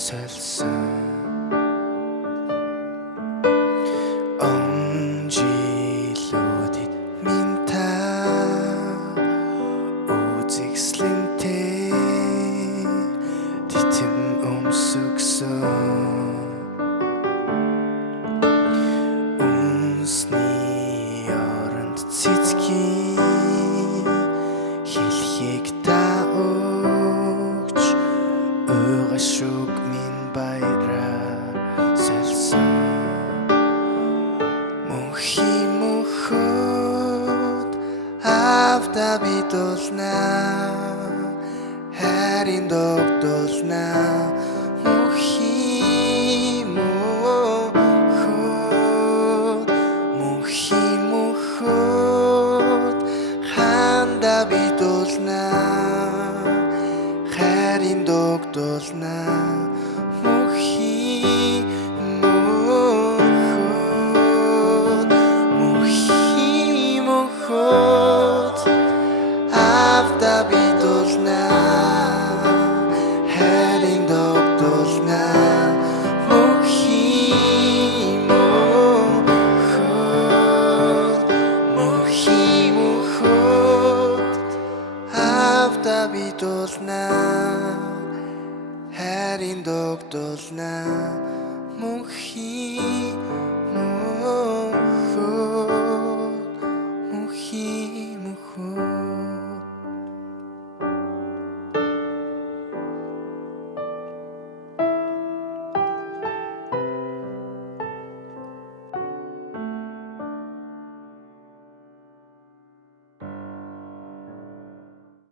солисон омжилүүдэд минь та үзэгслэнтэй титэм өмсгсөн үнсний оронд цэцгийн хэлхийг та өгч угашуг минь баяраа солисон мөнхийн мөнхөд автаа бидулнаа хайрын догдуулнаа мөнхийн мөнхөд хандаа бидулнаа хайрын догдуулнаа мөнхийн мөнхөд автаа бидулнаа хайрын догдуулнаа мөнхийн мөнхөд автаа бидулнаа хайрын догдуулнаа